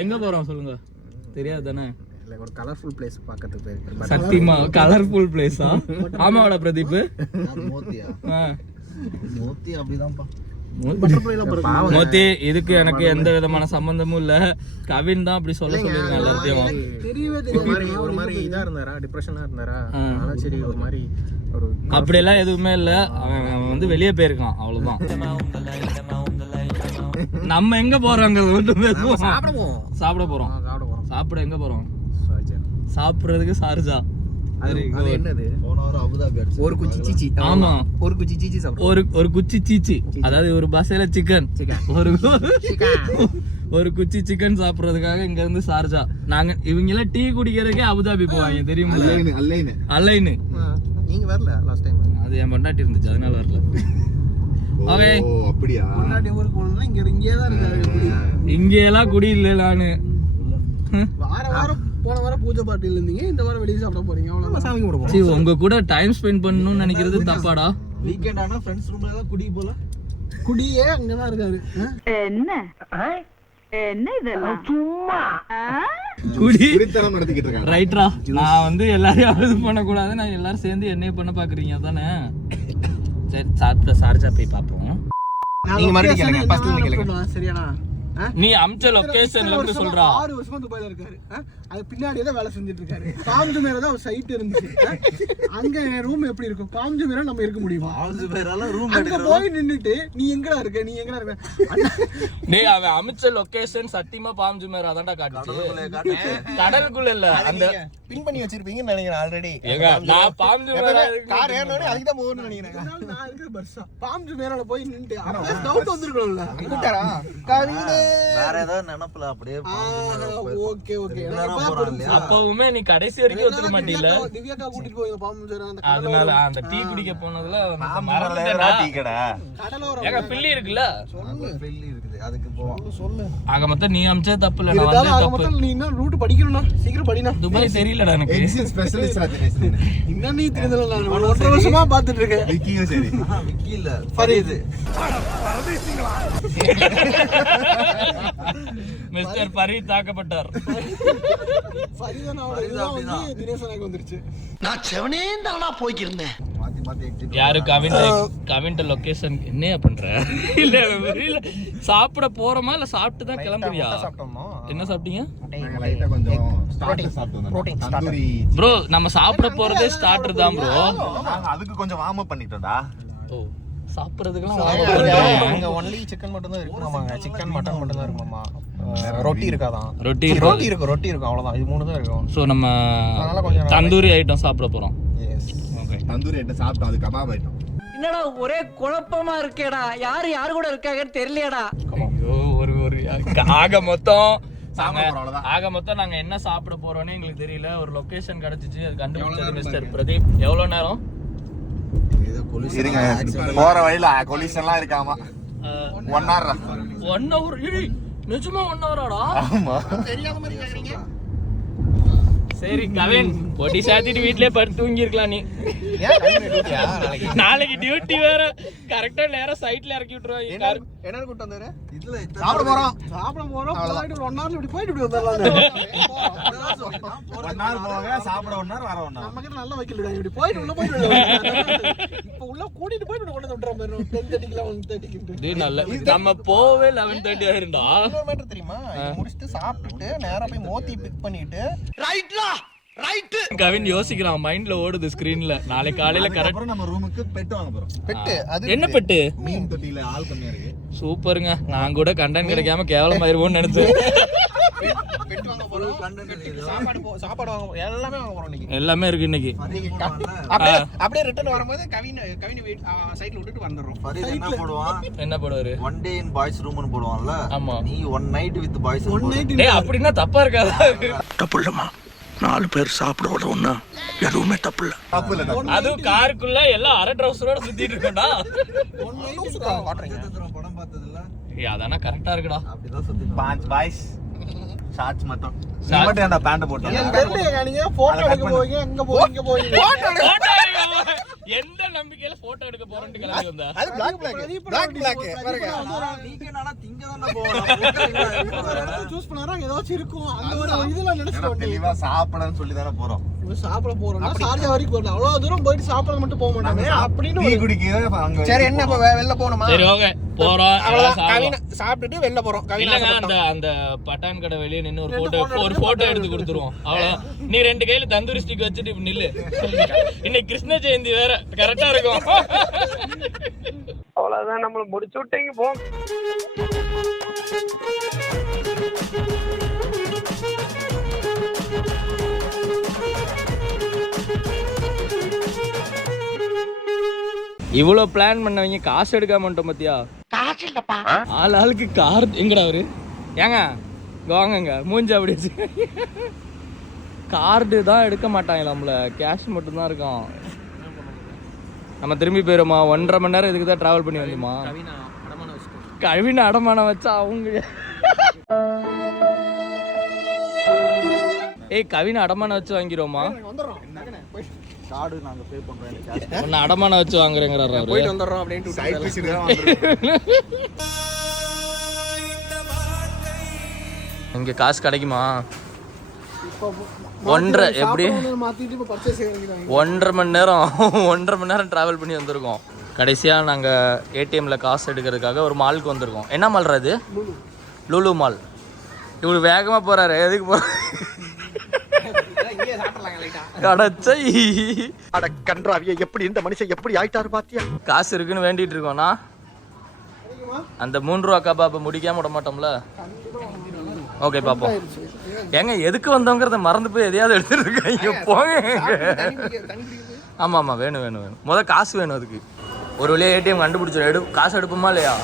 எங்க போறோம் சொல்லுங்க, தெரியாது தானே? ஒரு கலர்ஃபுல் பிளேஸ் பார்க்கறதுக்கு போயிருக்கேன். சத்தியமா கலர்ஃபுல் பிளேஸா? ஆமாவாடா பிரதீப்? மோத்தியா? மோத்தி அப்படிதான்ப்பா. மோத்தி இதுக்கு எனக்கு எந்த விதமான சம்பந்தமும் இல்ல. கவின் தான் அப்படி சொல்ல சொல்லிருக்காங்க எல்லாத்தையும். ஒரு மாதிரி இதா இருந்தாரா, டிப்ரெஷனா இருந்தாரா, ஆனா சரி ஒரு மாதிரி ஒரு அப்படியெல்லாம் எதுவுமே இல்ல. அவன் வந்து வெளியே போயிருக்கான், அவ்வளவுதான். நம்ம எங்க போறோங்க? சாப்பிட போறோம். சாப்பிட எங்க போறோம்? சாப்பிடுறதுக்கு சார்ஜா. என்னது? ஒரு குச்சி சீச்சி. ஆமா, ஒரு குச்சி சீச்சி சாப்பிடுறோம். ஒரு குச்சி சீச்சி, அதாவது ஒரு பஸ்ல சிக்கன், ஒரு குச்சி சிக்கன் சாப்பிடுறதுக்காக இங்க இருந்து சார்ஜா. நாங்க இவங்க எல்லாம் டீ குடிக்கிறதுக்கே அபுதாபி போவாங்க தெரியுமா? அல்லைன்னு. நீங்க வரல லாஸ்ட் டைம்? அது என் பொண்டாட்டி இருந்துச்சு, அதனால வரல. ஓகே, அப்படியா? பொண்டாட்டி ஊருக்கு போனா இங்கே தான் இருக்காரு. இங்க எல்லாம் குடி இல்ல. நானு வாரம் போன வாரம் பூஜை பார்ட்டில இருந்தீங்க, இந்த வாரம் வெளியே சாப்பிட போறீங்க. அவ்வளவு சாமி கூட போறோம். சீ, உங்க கூட டைம் ஸ்பெண்ட் பண்ணணும்னு நினைக்கிறது தப்பாடா? வீக்கெண்ட் ஆனா ஃப்ரெண்ட்ஸ் ரூம்ல தான் குடி போல. குடியே அங்க தான் இருக்காரு. என்ன இதெல்லாம் சும்மா குடித்தனம் நடத்திக்கிட்டு இருக்காங்க. ரைட்ரா, நான் வந்து எல்லாரையும் இது பண்ண கூடாது. நான் எல்லாரும் சேர்ந்து என்னைய பண்ண பாக்குறீங்க தானே? சரி, சாப்பிட்ட சார்ஜா போய் பாப்போம். நீங்க மறுபடியும் கேளுங்க, ஃபர்ஸ்ட்ல இருந்து கேளுங்க. சரியானா? நீ அம்ச்ச லொகேஷன்ல இருந்து சொல்றா. 6 வருஷமா துபாயில இருக்காரு. அது பின்னாடியே தான் வேலை செஞ்சுட்டு இருக்காரு. பாம்ஜுமேரா தான் ஒரு சைட் இருந்துச்சு. அங்க ரூம் எப்படி இருக்கும்? பாம்ஜுமேரா நம்ம இருக்க முடியுமா? பாம்ஜுமேரால ரூம் அங்க போய் நின்னுட்டு நீ எங்கடா இருக்க, நீ எங்கடா இருக்க? டேய், அவன் அம்ச்ச லொகேஷன் சத்தியமா பாம்ஜுமேரா தான்டா காட்டுச்சு. கடலுக்குள்ள இல்ல, அந்த பின் பண்ணி வச்சிருப்பீங்கன்னு நினைக்கிறேன் ஆல்ரெடி. ஏங்க, நான் பாம்ஜுமேரா கார் ஏறனோனே அதுக்கு தான் போகணும்னு நினைக்கிறேன். நான் இருக்கிற பஸ்ஸா பாம்ஜுமேரால போய் நின்னுட்டு அப்ப டவுட் வந்திருக்கும்ல. கூட்டாரா கவினே வேற ஏதாவது நினைப்பல அப்படியே. Okay okay. அப்பவுமே நீ கடைசி வரைக்கும் ஒத்துக்க மாட்டீல. திவ்யாக்கா கூட்டிட்டு போய் பாம்ஜுமேரா அந்த அதனால அந்த டீ குடிக்க போனதுல மறந்துட்டேனா? டீ கடை கடலோரம் ஏங்க பில்லி இருக்குல்ல, பெல்லி இருக்குது, அதுக்கு போவோம். சொல்லு. ஆக மொத்தம் நீ அம்ச்சே தப்பு இல்ல, நான் வந்தே தப்பு. நீ இன்னும் ரூட் படிக்கணும்னா சீக்கிரம் படினா. துபாய் தெரியலடா எனக்கு. Exit specialist Rajesh. இன்னும் நீ தெரியல, நான் 1.5 வருஷமா பாத்துட்டு இருக்கேன். விக்கியும் சரி. விக்கி இல்ல, ஃபரீத். மிஸ்டர் ஃபரீத் தாக்கப்பட்டார். ஃபரீதனோட வந்து தினேசனாக்கு வந்துருச்சு. நான் செவனே தானா போய்க்கிருந்தேன். மாத்தி மாத்தி எக்ஸிட். யாரு? கவின்ட லொகேஷன் என்னையா பண்ற? இல்ல இல்ல, சாப்பிட போறோமா இல்ல சாப்பிட்டு தான் கிளம்புறியா? என்ன சாப்பிட்டீங்க? நாங்க லைட்டா கொஞ்சம் ஸ்டார்டர் சாப்பிட்டோம். தந்தூரி. ப்ரோ, நம்ம சாப்பிட போறதே ஸ்டார்டர் தான் ப்ரோ. நாங்க அதுக்கு கொஞ்சம் வார்ம் அப் பண்ணிட்டோம்டா. ஓ, சாப்பிடுறதுக்குலாம் அங்க ஒன்லி சிக்கன் மட்டும் தான் இருக்குமாங்க. சிக்கன் மட்டன் மட்டும் தான் இருக்குமாமா. ரொட்டி இருக்காதான்? ரொட்டி இருக்கும் அவ்வளவுதான். இது மூணு தான் இருக்கும். சோ நம்ம தந்தூரி ஐட்டம் சாப்பிட போறோம். ஓகே, தந்தூரி ஐட்டம் சாப்பிட்டோம், அது கபாப் ஐட்டம். என்னடா ஒரே குழப்பமா இருக்கேடா, யாரு கூட இருக்காங்கன்னு தெரியலையடா. ஐயோ, ஒரு ஆக மொத்தம் நாங்க என்ன சாப்பிட போறோம்னு எங்களுக்கு தெரியல. ஒரு லொகேஷன் கிடைச்சிச்சு, அது கண்டுபிடிச்சது மிஸ்டர் பிரதீப். எவ்வளவு நேரம்? இருங்க, போற வழியில கொலிஷன்லாம் இருக்காமா. 1 hour. 1 hour? நிஜமா 1 hour-ஆடா? ஆமா. தெரியாத மாதிரி கேக்குறீங்க. சரி கவின், பொடி சாத்திட்டு வீட்லயே படுத்து தூங்கி இருக்கலாம் நீ. நாளைக்கு டியூட்டி வேற. கரெக்டா நேரா சைட்ல இறக்கி விட்டுருவாங்க. என்ன கூட்டி வந்தாரு? இதுல சாப்பிட போறோம். போயிட்டு 1 hour இப்படி போயிட்டு வந்துடலாம். 1 hour போவாங்க, சாப்பிட 1 hour, வர 1 hour. நம்ம கிட்ட நல்ல வைக்கல் இருக்காங்க. இப்படி போயிட்டு உள்ள போயிட்டு இப்ப உள்ள கூட்டிட்டு போயிட்டு கொண்டு வந்துடுறோம் பாரு. 10:30 11:30 இது நல்ல. நம்ம போவே 11:30 ஆயிரும்டா. கிலோமீட்டர் தெரியுமா? முடிச்சிட்டு சாப்பிட்டுட்டு நேரா போய் மோத்தி பிக் பண்ணிட்டு ரைட்லா ரைட். கவின் யோசிக்கிறான், மைண்ட்ல ஓடுது ஸ்கிரீன்ல. நாளைக்கு காலையில கரெக்ட். அப்புறம் நம்ம ரூமுக்கு பெட் வாங்க போறோம். பெட்டு அது என்ன பெட்டு? மீன் தொட்டில ஆள் கம்மியா இருக்கு. சூப்பருங்க. நான் கூட கண்டென்ட் கிடைக்காம கேவலமாயிருவோம்னு நினைச்சேன். பெட் வாங்க போறோம். சாப்பாடு வாங்க எல்லாமே வாங்க போறோம் இன்னைக்கு. எல்லாமே இருக்கு இன்னைக்கு. அப்படியே ரிட்டர்ன் வரும்போது கவின் சைடுல விட்டுட்டு வந்துறோம். ஃபரீத் என்ன போடுவான்? என்ன போடுவாரு? 1 day in boys room னு போடுவான்ல. ஆமா. நீ 1 night with boys. 1 night. டேய், அப்படினா தப்பா இருக்காதா? தப்பு இல்லம்மா. 4 பேர் சாப்பிடுறது ஒண்ணா எதுவுமே தப்பு இல்ல. தப்பு இல்ல. அதுவும் காருக்குள்ள எல்லாம் அரை ட்ரவுசரோட சுத்திட்டு இருக்கோம்டா. 1 night படம் பார்த்ததுல ஏய், அதானா கரெக்ட்டா இருக்குடா. அப்படிதான் சுத்தி 5 boys ஷார்ட்ஸ் மட்டும். நீ மட்டும் ஏன்டா பேண்ட் போட்ட? தெரியல. நீங்க போட்டோ எடுக்க போவீங்க, எங்க போவீங்க? போட்டோ எடுக்க எந்த நம்பிக்கையில போட்டோ எடுக்க போறேன்னு கிளம்பி வந்தா? அது black சூஸ் பண்ணாரா ஏதாச்சும் இருக்கும் அந்த ஒரு இதுல நினைச்சிட்டு தெளிவா சாப்பிடன்னு சொல்லி தானே போறோம். சாப்பிட போறோம்னா சார்ஜா வரைக்கும் வரல, அவ்வளவு தூரம் போயிட்டு சாப்பிட மட்டும் போக மாட்டாங்க அப்படின்னு. டீ குடிக்க அங்க. சரி என்ன இப்ப வெளில போணுமா? சரி ஓகே போறோம். கவின சாப்பிட்டுட்டு வெளில போறோம். இல்லங்க அந்த அந்த பட்டான் கடை வெளியே நின்னு ஒரு போட்டோ எடுத்து கொடுத்துருவோம். அவ்வளவு. நீ 2 கையில தந்தூரி ஸ்டிக் வச்சுட்டு இப்ப நில்லு. இன்னைக்கு கிருஷ்ண ஜெயந்தி வேற கரெக்டா இருக்கும். அவ்வளவுதான், நம்மள முடிச்சு விட்டீங்க போ. இவ்வளவு பிளான் பண்ணவங்க காசு எடுக்காம வந்துட்டோம் பாத்தியா? காசு இல்லப்பா. ஆளுக்கு கார் எங்கடா அவரு? ஏங்க வாங்கங்க மூஞ்சி அப்படி வச்சு. கார்டு தான் எடுக்க மாட்டாங்க, நம்மள கேஷ் மட்டும் தான் இருக்கும். நம்ம திரும்பி போயிருமா? 1.5 மணி நேரம் இதுக்கு தான் டிராவல் பண்ணி வந்தோமா? கவின அடமானம் வச்சா அவங்க. ஏய் கவின அடமானம் வச்சு வாங்கிடுவோமா? கார்டு நாங்க பே பண்றோம். உன்னை அடமானம் வச்சு வாங்குறேங்கிறாரு அவரு. போயிட்டு வந்துடுறோம் அப்படின்ட்டு சைட் விசிட் தான் வந்திருக்கோம். இங்க காசு கிடைக்குமா? 1.5 எப்படி? மாத்திட்டு இப்ப பர்ச்சேஸ் செய்யறாங்க. 1.5 மணி நேரம் டிராவல் பண்ணி வந்திருக்கோம். கடைசியாக நாங்கள் ஏடிஎம்மில் காசு எடுக்கிறதுக்காக ஒரு மாலுக்கு வந்திருக்கோம். என்ன மால்ரா இது? லூலு மால். இவரு வேகமாக போகிறாரு, எதுக்கு போகிறாரு? எப்படி இந்த மனுஷன் எப்படி ஆயிட்டாரு பாத்தியா? காசு இருக்குன்னு வேண்டிட்டு இருக்கோம்னா அந்த 3 ரூபா கபாபை முடிக்காம விட மாட்டோம்ல. ஓகே பாப்போம். ஏங்க எதுக்கு வந்தோங்கிறத மறந்து போய் எதையாவது எடுத்துட்டு இருக்காங்க. போங்க. ஆமா ஆமா வேணும் வேணும் வேணும். முதல்ல காசு வேணும். அதுக்கு ஒரு வழியா ஏடிஎம் கண்டுபிடிச்சோம். காசு எடுப்போமா இல்லையா?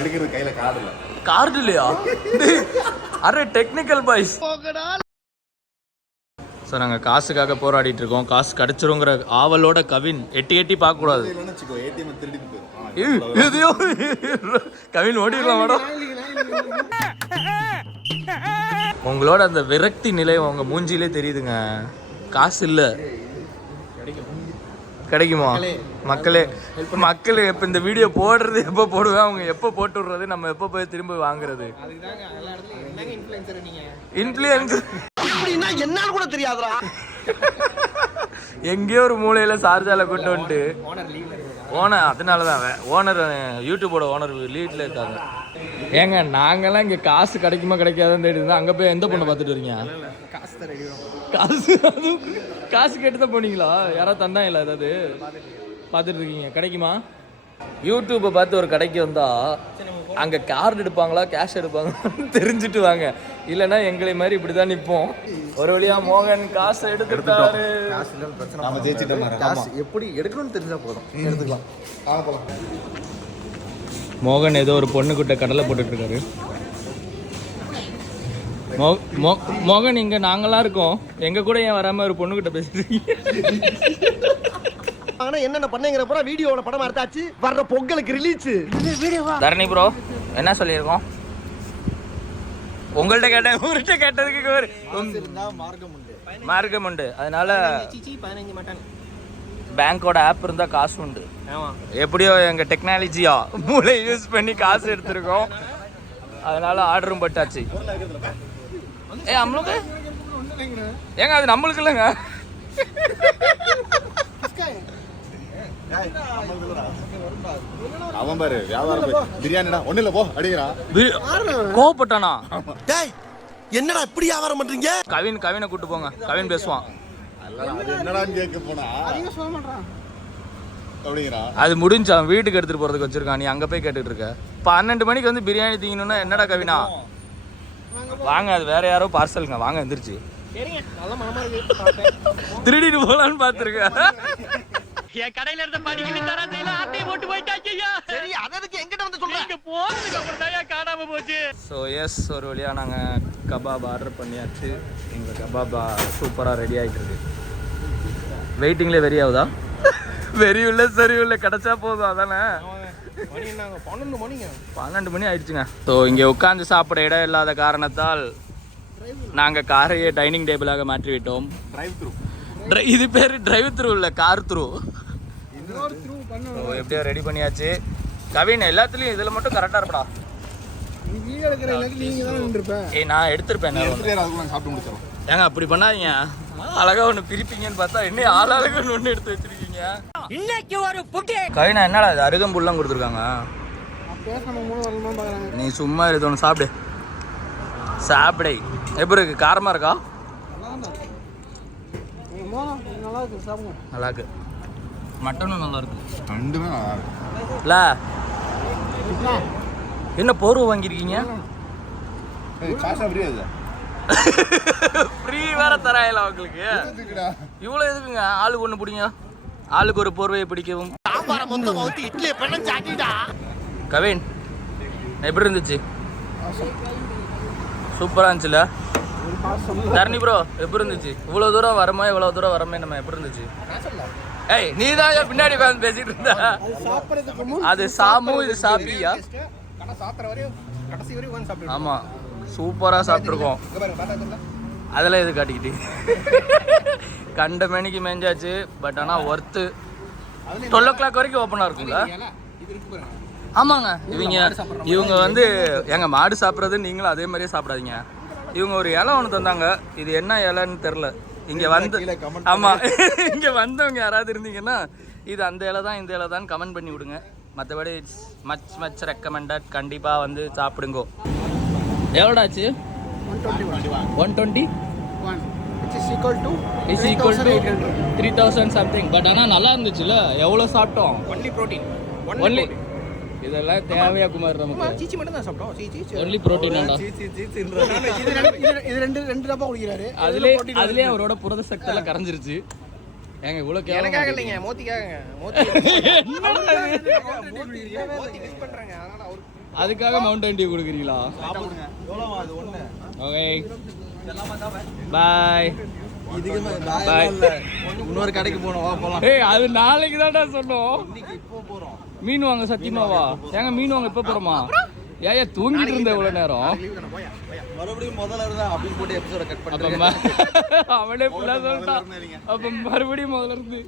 எடுக்கிறது கையில கார்டு இல்ல. கார்டு இல்லையா? Array technical boys. ஸோ நாங்கள் காசுக்காக போராடிட்டு இருக்கோம். காசு கிடைச்சிருங்கிற ஆவலோட கவின் எட்டி பார்க்கக்கூடாது. எதையோ கவின் ஓடிடலாம் மேடம். உங்களோட அந்த விரக்தி நிலை உங்க மூஞ்சிலே தெரியுதுங்க. காசு இல்லை. கிடைக்குமா? மக்களே எப்போ இந்த வீடியோ போடுறது, எப்போ போடுவேன், அவங்க எப்போ போட்டு விடுறது, நம்ம எப்போ போய் திரும்ப வாங்குறது? இன்ஃப்ளூயன்சர் என்னால கூட தெரியாதுடா. எங்கேயோ ஒரு மூலையில சார்ஜால கொண்டு வந்துட்டு ஓனர், அதனாலதான் ஓனர், யூடியூபோட ஓனர் லீட்ல இருக்காங்க. ஏங்க நாங்கெல்லாம் இங்க காசு கிடைக்குமா கிடைக்காதுன்னு தேடிதான் அங்க போய் எந்த பொண்ணை பார்த்துட்டு வரீங்க? காசு கேட்டு தான் போனீங்களா? யாராவது தந்தாங்களா? ஏதாவது பார்த்துட்டு இருக்கீங்க? கிடைக்குமா? யூடியூப்பை பார்த்து ஒரு கடைக்கு வந்தா அங்க கார்டு எடுப்பாங்களா கேஷ் எடுப்பாங்களான்னு தெரிஞ்சுட்டு வாங்க. இல்லைன்னா எங்களை மாதிரி இப்படிதான் நிற்போம். ஒரு வழியா மோகன் காசை எடுத்துட்டாரு. நாம ஜெயிச்சிட்டோம். காசு எப்படி எடுக்கணும்னு தெரிஞ்சா போதும், எடுத்துக்கலாம். மோகன் ஏதோ ஒரு பொண்ணுக்கிட்ட கடலை போட்டுட்டு இருக்காரு. மோகன் இங்க நாங்களாம் இருக்கோம், எங்க கூட ஏன் வராம ஒரு பொண்ணுகிட்ட பேசுறீங்க? ஆனா என்னென்ன பண்ணீங்கற வீடியோல படம் எடுத்தாச்சு, வர்ற பொங்கலுக்கு ரிலீஸ். தரணி ப்ரோ என்ன சொல்லியிருக்கோம்? உங்கள்கிட்ட கேட்டேன், ஊர்கிட்ட கேட்டதுக்கு மார்க்கம் உண்டு. அதனால 15 மட்டன் பேங்கோட ஆப் இருந்தா காசு உண்டு. எப்படியோ எங்க டெக்னாலஜியா மூளை யூஸ் பண்ணி காசு எடுத்திருக்கோம். அதனால ஆர்டரும் பட்டாச்சு. நம்மளுக்கு ஏங்க அது நம்மளுக்கு இல்லைங்க. அவன் பாரு வியாபாரம் பிரியாணிடா ஒண்ணு இல்ல போ அடிக்கிறான். கோவப்பட்டானா? டேய் என்னடா இப்படி வியாபாரம் பண்றீங்க? கவினை கூட்டு போங்க, கவின் பேசுவான். என்னடான்னு கேட்க போனா அப்படிங்கிறான். அது முடிஞ்சு அவன் வீட்டுக்கு எடுத்துட்டு போறதுக்கு வச்சிருக்கான். நீ அங்க போய் கேட்டுட்டு இருக்க. 12 மணிக்கு வந்து பிரியாணி திங்கணும்னா என்னடா கவினா? வாங்க, அது வேற யாரோ பார்சலுங்க. வாங்க எந்திரிச்சு திருடிட்டு போலான்னு பாத்துருக்க. என் கடையில இருந்த படிக்கணும் தராதையில ஆட்டையை போட்டு போயிட்டாங்க. சரி அதற்கு எங்கிட்ட வந்து சொல்றீங்க? போறதுக்கு அப்புறம் தான் காணாம போச்சு. ஸோ எஸ், ஒரு வழியா நாங்க கபாப் ஆர்டர் பண்ணியாச்சு. எங்க கபாபா சூப்பரா ரெடி ஆயிட்டு இருக்கு. வெயிட்டிங்ல வெறி ஆகுதா? வெறி உள்ள சரி உள்ள கிடைச்சா போதும். அதானே 12 மணி ஆயிடுச்சுங்க. ஸோ இங்கே உட்காந்து சாப்பிட இடம் இல்லாத காரணத்தால் நாங்கள் காரையே டைனிங் டேபிளாக மாற்றி விட்டோம். இது பேர் டிரைவ் த்ரூ இல்லை, கார் த்ரூ. இன்னொரு த்ரூ பண்ணணும். எப்படியோ ரெடி பண்ணியாச்சு. கவின் எல்லாத்துலயும் இதுல மட்டும் கரெக்டா இருப்படா. நீ வீடியோ எடுக்கிற எனக்கு நீங்க தான் நின்றுப்ப. ஏய் நான் எடுத்திருப்பேன். சாப்பிட்டு முடிச்சிடும். ஏங்க அப்படி பண்ணாதீங்க. அழகா ஒண்ணு பிரிப்பீங்கன்னு பார்த்தா என்ன ஆளாளுக்கு ஒண்ணு எடுத்து வச்சிருக்கீங்க. இன்னைக்கு ஒரு புட்டி. கவினா என்னடா இது அருகம்புல்லாம் கொடுத்துருக்காங்க. பேசணும் மூணு வரணுமா பாக்குறாங்க. நீ சும்மா இது ஒன்று சாப்பிடு. சாப்பிடை எப்படி இருக்கு? காரமா இருக்கா? நல்லா இருக்கு சாப்பிடுங்க. நல்லா இருக்கு. மட்டனும் நல்லா இருக்கு. ரெண்டுமே நல்லா இருக்கு. இல்ல என்ன போர்வை வாங்கியிருக்கீங்க? காசா புரியாது. ஃப்ரீ வேற தராயில உங்களுக்கு. இவ்வளோ எதுக்குங்க? ஆளுக்கு ஒன்று பிடிங்க. ஆளுக்கு ஒரு போர்வையை பிடிக்கவும். கவின் எப்படி இருந்துச்சு? சூப்பராக இருந்துச்சுல? தரணி ப்ரோ எப்படி இருந்துச்சு? இவ்வளோ தூரம் வரமே நம்ம எப்படி இருந்துச்சு? ஏய் நீ தான் பின்னாடி உட்காந்து பேசிட்டு இருந்தா. அது சாமு இது சாப்பியா? ஆமா சூப்பரா சாப்பிட்டுருக்கோம். அதெல்லாம் இது காட்டிக்கிட்டு கண்ட மேனிக்கு மேஞ்சாச்சு. பட் ஆனால் ஒர்த்து 12 o'clock வரைக்கும் ஓப்பனாக இருக்கும்ல? ஆமாங்க. இவங்க வந்து எங்கள் மாடு சாப்பிட்றது நீங்களும் அதே மாதிரியே சாப்பிடாதீங்க. இவங்க ஒரு இலை ஒன்று தந்தாங்க. இது என்ன இலைன்னு தெரில. இங்கே வந்து ஆமாம் இங்கே வந்தவங்க யாராவது இருந்தீங்கன்னா இது அந்த இலை தான் இந்த இலை தான் கமெண்ட் பண்ணி விடுங்க. மற்றபடி இட்ஸ் மச் ரெக்கமெண்டட். கண்டிப்பாக வந்து சாப்பிடுங்கோ. எவ்வளோடாச்சு? 120 is equal to 3000 something. But ஆனால் நல்லா இருந்துச்சுல்ல? எவ்வளோ சாப்பிட்டோம்? ஒன்லி இதெல்லாம் தேவையா குமார் நமக்கு? சீச்சி மட்டும் தான் சாப்பிட்டோம். சீச்சி ஒன்லி புரோட்டீனாடா. இது ரெண்டு டப்பா குடிக்கிறாரு. அதுலயே அவரோட புரத சக்தி எல்லாம் கரைஞ்சிருச்சு. ஏங்க இவ்வளோ எனக்காக இல்லைங்க, மோத்திக்காகங்க. அதுக்காக மவுண்டன் டியூ கொடுக்குறீங்களா? Okay bye. பாய். இன்னொரு கடைக்கு போனோம். ஏய் அது நாளைக்கு தான்டா சொன்னோம். மீன் வாங்க சத்தியமாவா? ஏங்க மீன் வாங்க இப்ப போறோமா? ஏயா தூங்கிட்டு இருந்த இவ்வளவு நேரம்? மறுபடியும் முதல்ல இருந்தா அப்படின்னு போட்டு எபிசோட கட் பண்ணி அவனே ஃபுல்லா சொல்லிட்டான். அப்ப மறுபடியும் முதல்ல இருந்து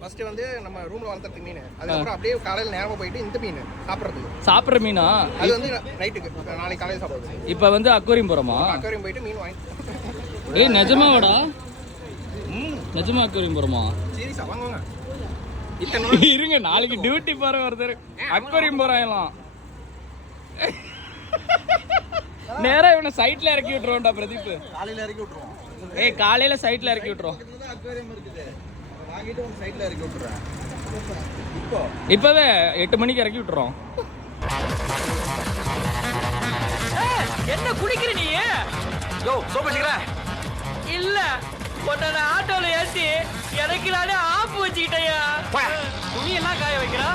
ஃபர்ஸ்ட் வந்து நம்ம ரூம்ல வளர்த்துறதுக்கு மீன், அதுக்கப்புறம் அப்படியே காலையில நேரமா போயிட்டு இந்த மீன் சாப்பிட்ற மீனா அது வந்து நைட்டுக்கு நாளைக்கு காலையில சாப்பிடுறது. இப்போ வந்து அக்வேரியம் போறோமா? அக்வேரியம் போயிட்டு மீன் வாங்கி. ஏய் நிஜமாவாடா? நிஜமா அக்வேரியம் போறோமா? சீரியஸா வாங்குவாங்க. இருங்க நாளைக்கு டியூட்டி போற ஒருத்தர் அக்வேரியம் போறாங்களாம். நேரா இவனை சைட்ல இறக்கி விட்டுருவோம்டா பிரதீப். காலையில இறக்கி விட்டுருவோம். ஏய் காலையில சைட்ல இறக்கி விட்டுருவோம். அக்வேரியம் இருக்குது, வாங்கிட்டு உங்க சைட்ல இறக்கி விட்டுறேன். இப்பவே 8 மணிக்கு இறக்கி விட்டுறோம். என்ன குடிக்கிற நீ? யோ சோபச்சிக்கற இல்ல உன்ன ஆட்டோல ஏத்தி எனக்கு நானே ஆப்பு வச்சுக்கிட்டயா. துணி எல்லாம் காய வைக்கிறா.